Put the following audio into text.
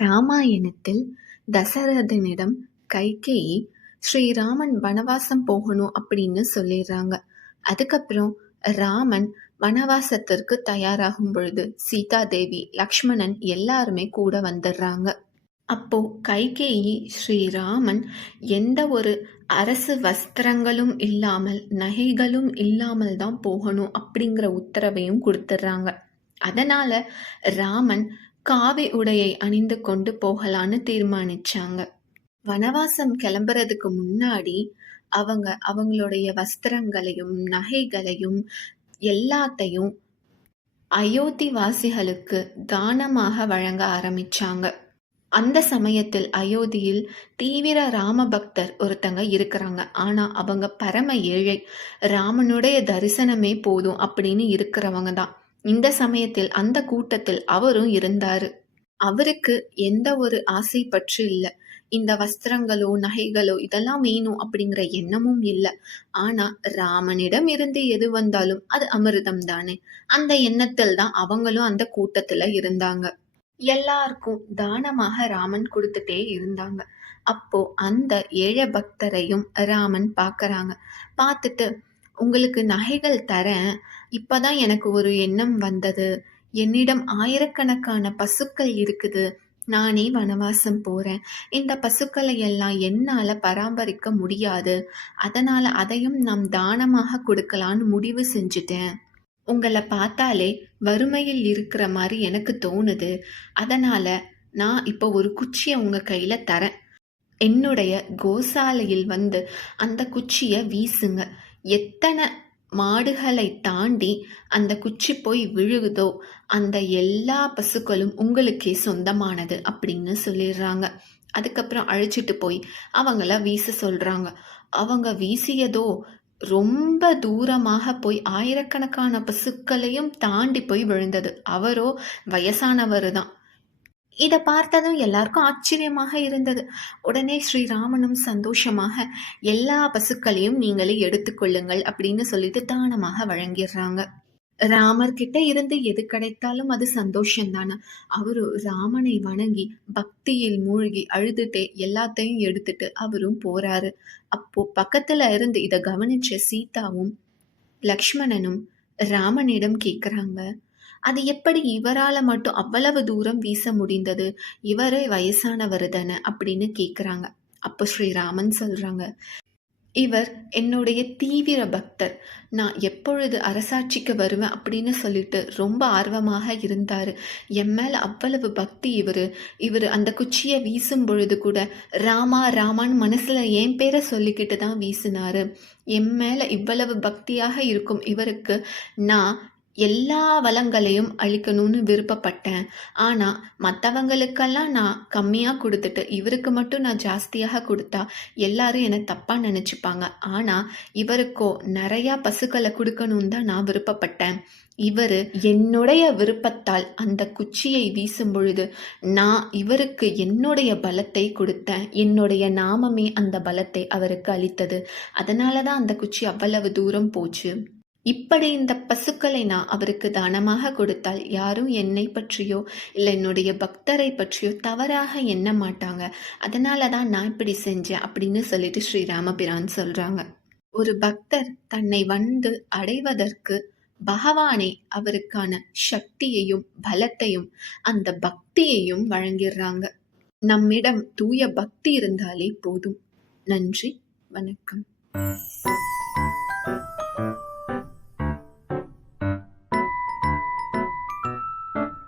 ராமாயணத்தில் தசரதனிடம் கைகேயி ஸ்ரீராமன் வனவாசம் போகணும் அப்படின்னு சொல்லிடுறாங்க. அதுக்கப்புறம் ராமன் வனவாசத்திற்கு தயாராகும் பொழுது சீதாதேவி, லக்ஷ்மணன் எல்லாருமே கூட வந்துடுறாங்க. அப்போ கைகேயி ஸ்ரீராமன் எந்த ஒரு அரசு வஸ்திரங்களும் இல்லாமல், நகைகளும் இல்லாமல் தான் போகணும் அப்படிங்கிற உத்தரவையும் கொடுத்துட்றாங்க. அதனால ராமன் காவி உடையை அணிந்து கொண்டு போகலான்னு தீர்மானிச்சாங்க. வனவாசம் கிளம்புறதுக்கு முன்னாடி அவங்களுடைய வஸ்திரங்களையும் நகைகளையும் எல்லாத்தையும் அயோத்தி வாசிகளுக்கு தானமாக வழங்க ஆரம்பிச்சாங்க. அந்த சமயத்தில் அயோத்தியில் தீவிர ராம பக்தர் ஒருத்தங்க இருக்கிறாங்க. ஆனா அவங்க பரம ஏழை, ராமனுடைய தரிசனமே போதும் அப்படின்னு இருக்கிறவங்க தான். இந்த சமயத்தில் அந்த கூட்டத்தில் அவரும் இருந்தாரு. அவருக்கு எந்த ஒரு ஆசை பற்று இல்ல. இந்த வஸ்திரங்களோ நகைகளோ இதெல்லாம் வேணும் அப்படிங்கிற எண்ணமும் இல்ல. ஆனா ராமனிடம் இருந்து எது வந்தாலும் அது அமிர்தம் தானே. அந்த எண்ணத்தில் தான் அவங்களும் அந்த கூட்டத்துல இருந்தாங்க. எல்லாருக்கும் தானமாக ராமன் கொடுத்துட்டே இருந்தாங்க. அப்போ அந்த ஏழை பக்தரையும் ராமன் பார்க்கறாங்க. பார்த்துட்டு, உங்களுக்கு நகைகள் தரேன். இப்பதான் எனக்கு ஒரு எண்ணம் வந்தது. என்னிடம் ஆயிரக்கணக்கான பசுக்கள் இருக்குது. நானே வனவாசம் போறேன். இந்த பசுக்களை எல்லாம் என்னால பராமரிக்க முடியாது. அதனால அதையும் நாம் தானமாக கொடுக்கலான்னு முடிவு செஞ்சுட்டேன். உங்கள பார்த்தாலே வறுமையில் இருக்கிற மாரி எனக்கு தோணுது. அதனால நான் இப்போ ஒரு குச்சிய உங்க கையில தரேன். என்னுடைய கோசாலையில் வந்து அந்த குச்சிய வீசுங்க. எத்தனை மாடுகளை தாண்டி அந்த குச்சி போய் விழுகுதோ அந்த எல்லா பசுக்களும் உங்களுக்கே சொந்தமானது அப்படின்னு சொல்லிடுறாங்க. அதுக்கப்புறம் அழைச்சிட்டு போய் அவங்கள வீச சொல்றாங்க. அவங்க வீசியதோ ரொம்ப தூரமாக போய் ஆயிரக்கணக்கான பசுக்களையும் தாண்டி போய் விழுந்தது. அவரோ வயசானவர் தான். இத பார்த்ததும் எல்லாருக்கும் ஆச்சரியமாக இருந்தது. உடனே ஸ்ரீராமனும் சந்தோஷமாக எல்லா பசுக்களையும் நீங்களே எடுத்துக்கொள்ளுங்கள் அப்படின்னு சொல்லிட்டு தானமாக வழங்கிடுறாங்க. ராமர் கிட்ட இருந்து எது கிடைத்தாலும் அது சந்தோஷம் தானே. அவரு ராமனை வணங்கி பக்தியில் மூழ்கி அழுதுட்டே எல்லாத்தையும் எடுத்துட்டு அவரும் போறாரு. அப்போ பக்கத்துல இருந்து இத கவனிச்ச சீதாவும் லக்ஷ்மணனும் ராமனிடம் கேக்குறாங்க, அது எப்படி இவரால மட்டும் அவ்வளவு தூரம் வீச முடிந்தது? இவரே வயசானவர் தானே அப்படின்னு கேக்குறாங்க. அப்போ ஸ்ரீராமன் சொல்றாங்க, இவர் என்னுடைய தீவிர பக்தர். நான் எப்பொழுது அரசாட்சிக்கு வருவேன் அப்படின்னு சொல்லிட்டு ரொம்ப ஆர்வமாக இருந்தாரு. என் மேல அவ்வளவு பக்தி இவரு அந்த குச்சியை வீசும் பொழுது கூட ராமா ராமான்னு மனசுல என் பேரை சொல்லிக்கிட்டு தான் வீசினாரு. என் மேல இவ்வளவு பக்தியாக இருக்கும் இவருக்கு நான் எல்லா வளங்களையும் அளிக்கணும்னு விருப்பப்பட்டேன். ஆனா மற்றவங்களுக்கெல்லாம் நான் கம்மியா கொடுத்துட்டு இவருக்கு மட்டும் நான் ஜாஸ்தியாக கொடுத்தா எல்லாரும் என்னை தப்பா நினைச்சுப்பாங்க. ஆனா இவருக்கோ நிறைய பசுக்களை கொடுக்கணும்னு தான் நான் விருப்பப்பட்டேன். இவரு என்னுடைய விருப்பத்தால் அந்த குச்சியை வீசும் பொழுது நான் இவருக்கு என்னுடைய பலத்தை கொடுத்தேன். என்னுடைய நாமமே அந்த பலத்தை அவருக்கு அளித்தது. அதனாலதான் அந்த குச்சி அவ்வளவு தூரம் போச்சு. இப்படி இந்த பசுக்களை நான் அவருக்கு தானமாக கொடுத்தால் யாரும் என்னை பற்றியோ இல்லை என்னுடைய பக்தரை பற்றியோ தவறாக எண்ண மாட்டாங்க. அதனால தான் நான் இப்படி செஞ்சேன் அப்படின்னு சொல்லிட்டு ஸ்ரீராமபிரான் சொல்றாங்க. ஒரு பக்தர் தன்னை வந்து அடைவதற்கு பகவானே அவருக்கான சக்தியையும் பலத்தையும் அந்த பக்தியையும் வழங்கிடுறாங்க. நம்மிடம் தூய பக்தி இருந்தாலே போதும். நன்றி, வணக்கம்.